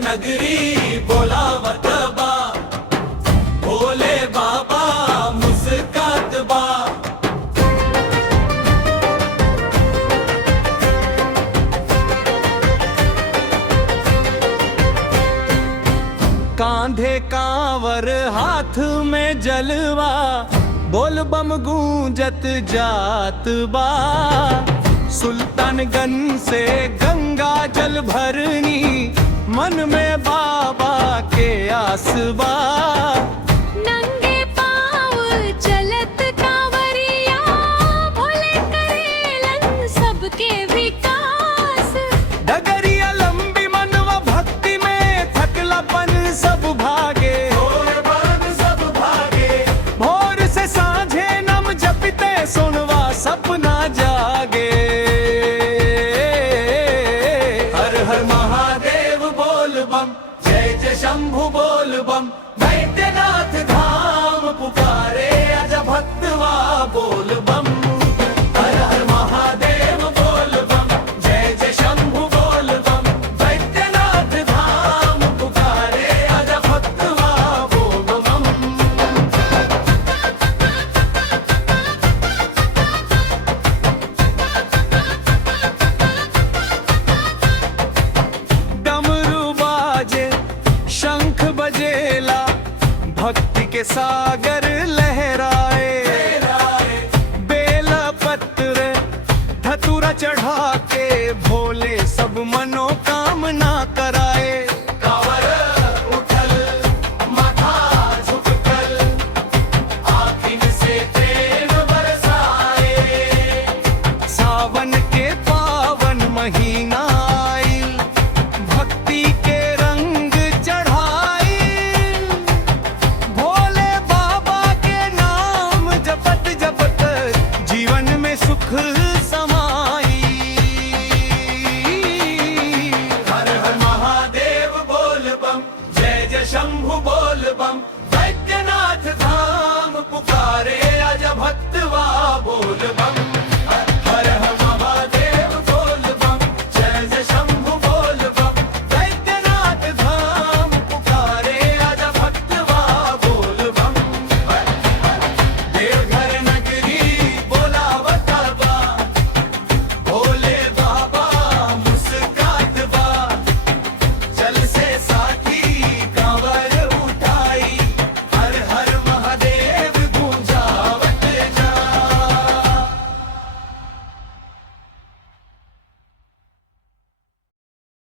नगरी बोलावत बा, भोले बाबा मुस्कात बा। कांधे कांवर हाथ में जलवा, बोल बम गूंजत जात बा। सुल्तानगंज से गंगा जल भरनी, मन में बाबा के आसबा। नंगे पाँव चलत कांवरिया, भोले करेलन सबके विकास। डगरिया लंबी मनवा भक्ति में, थकलापन सब भागे, सब भागे। भोर से सांझे नम जपते सुनवा सपना जागे। हर हर महादेव बोल बम, जय जय शंभु बोल बम। वैद्यनाथ धाम पुकारे, आजा भक्तवा बोल बम। हर हर महादेव बोल बम, जय जय शंभु बोल बम। वैद्यनाथ धाम पुकारे, आजा भक्तवा बोल बम। डमरू बाजे, शंख बजेला, भक्ति के सागर लहराए। बेला पत्र धतूरा चढ़ा के, भोले सब मनोकामना कराए। कांवर उठल माथा झुकल, आँखिन से प्रेम बरसाए। सावन के पावन महीना